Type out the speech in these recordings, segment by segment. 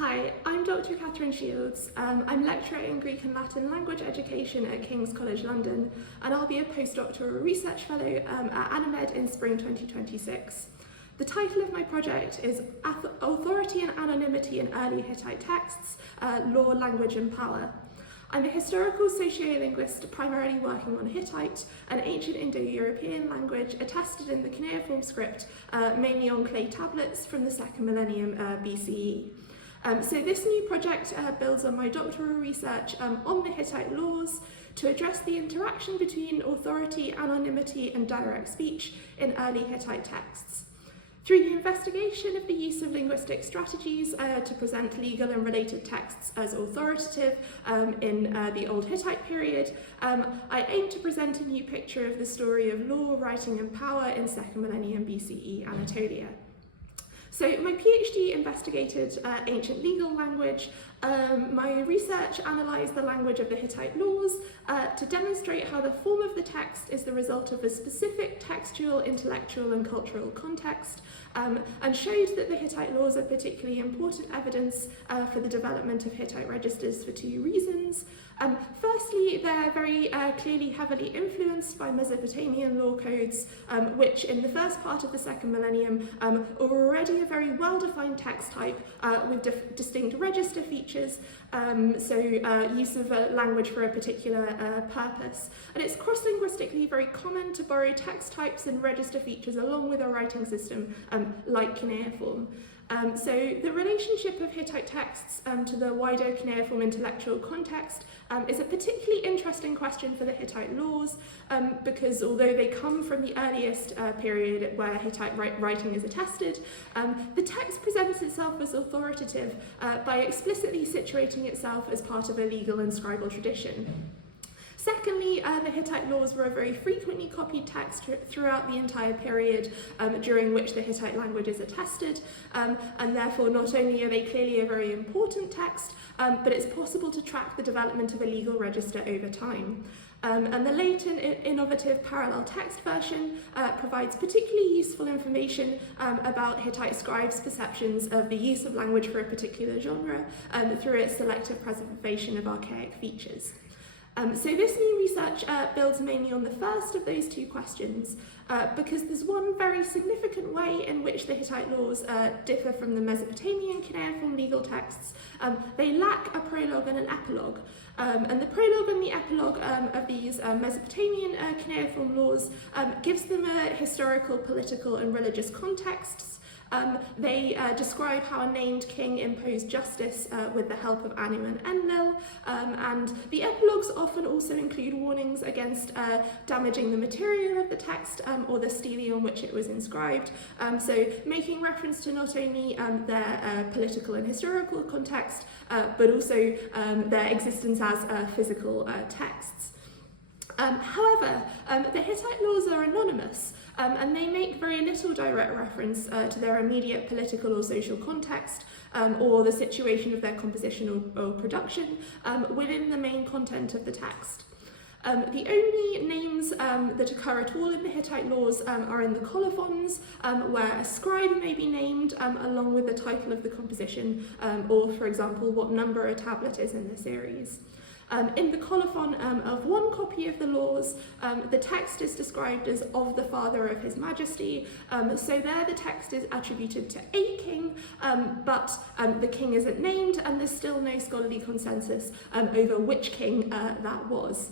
Hi, I'm Dr. Katherine Shields. I'm lecturer in Greek and Latin language education at King's College London, and I'll be a postdoctoral research fellow at ANAMED in spring 2026. The title of my project is Authority and Anonymity in Early Hittite Texts, Law, Language and Power. I'm a historical sociolinguist primarily working on Hittite, an ancient Indo-European language attested in the cuneiform script, mainly on clay tablets from the 2nd millennium BCE. So this new project builds on my doctoral research on the Hittite laws to address the interaction between authority, anonymity and direct speech in early Hittite texts. Through the investigation of the use of linguistic strategies to present legal and related texts as authoritative in the Old Hittite period, I aim to present a new picture of the story of law, writing and power in 2nd millennium BCE Anatolia. So my PhD investigated ancient legal language. My research analysed the language of the Hittite laws to demonstrate how the form of the text is the result of a specific textual, intellectual and cultural context, and showed that the Hittite laws are particularly important evidence for the development of Hittite registers for two reasons. Firstly, they're very clearly heavily influenced by Mesopotamian law codes, which in the first part of the 2nd millennium are already a very well-defined text type with distinct register features, use of language for a particular purpose. And it's cross-linguistically very common to borrow text types and register features along with a writing system like cuneiform. So the relationship of Hittite texts to the wider cuneiform intellectual context is a particularly interesting question for the Hittite laws because although they come from the earliest period where Hittite writing is attested, the text presents itself as authoritative by explicitly situating itself as part of a legal and scribal tradition. Secondly, the Hittite laws were a very frequently copied text throughout the entire period during which the Hittite language is attested, and therefore not only are they clearly a very important text, but it's possible to track the development of a legal register over time. And the latent innovative parallel text version provides particularly useful information about Hittite scribes' perceptions of the use of language for a particular genre through its selective preservation of archaic features. So this new research builds mainly on the first of those two questions, because there's one very significant way in which the Hittite laws differ from the Mesopotamian cuneiform legal texts. They lack a prologue and an epilogue, and the prologue and the epilogue of these Mesopotamian cuneiform laws gives them a historical, political and religious contexts. They describe how a named king imposed justice with the help of Anu and Enlil, and the epilogues often also include warnings against damaging the material of the text or the stele on which it was inscribed, so making reference to not only their political and historical context, but also their existence as physical texts. However, the Hittite laws are anonymous, and they make very little direct reference to their immediate political or social context or the situation of their composition or production within the main content of the text. The only names that occur at all in the Hittite laws are in the colophons, where a scribe may be named along with the title of the composition, or for example what number a tablet is in the series. In the colophon of one copy of the laws, the text is described as of the father of his majesty, so there the text is attributed to a king, but the king isn't named and there's still no scholarly consensus over which king that was.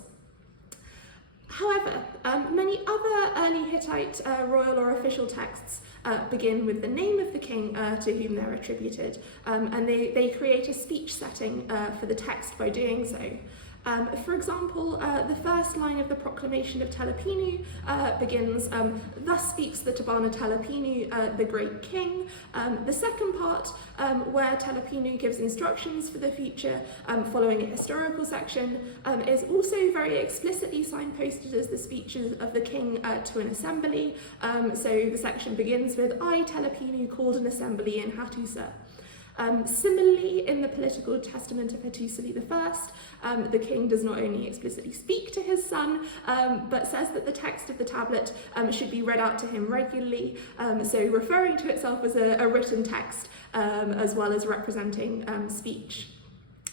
However, many other early Hittite royal or official texts begin with the name of the king to whom they're attributed, and they create a speech setting for the text by doing so. For example, the first line of the proclamation of Telepinu begins, "Thus speaks the Tabana Telepinu, the great king." The second part, where Telepinu gives instructions for the future following a historical section, is also very explicitly signposted as the speeches of the king to an assembly. So the section begins with, "I, Telepinu, called an assembly in Hattusa." Similarly, in the political testament of Hattusili I, the king does not only explicitly speak to his son, but says that the text of the tablet should be read out to him regularly, so referring to itself as a written text as well as representing speech.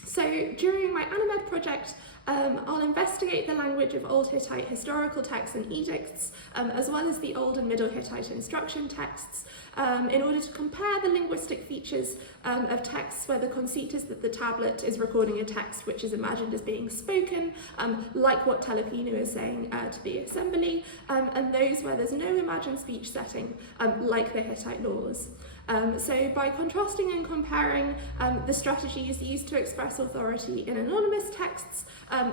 So during my ANAMED project, I'll investigate the language of Old Hittite historical texts and edicts, as well as the Old and Middle Hittite instruction texts, in order to compare the linguistic features of texts where the conceit is that the tablet is recording a text which is imagined as being spoken, like what Telepinu is saying to the assembly, and those where there's no imagined speech setting, like the Hittite laws. So by contrasting and comparing the strategies used to express authority in anonymous texts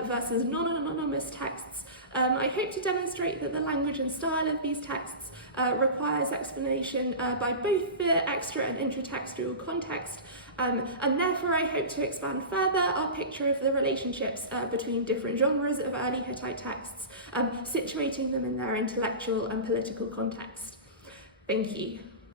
versus non-anonymous texts, I hope to demonstrate that the language and style of these texts requires explanation by both the extra and intratextual context, and therefore I hope to expand further our picture of the relationships between different genres of early Hittite texts, situating them in their intellectual and political context. Thank you.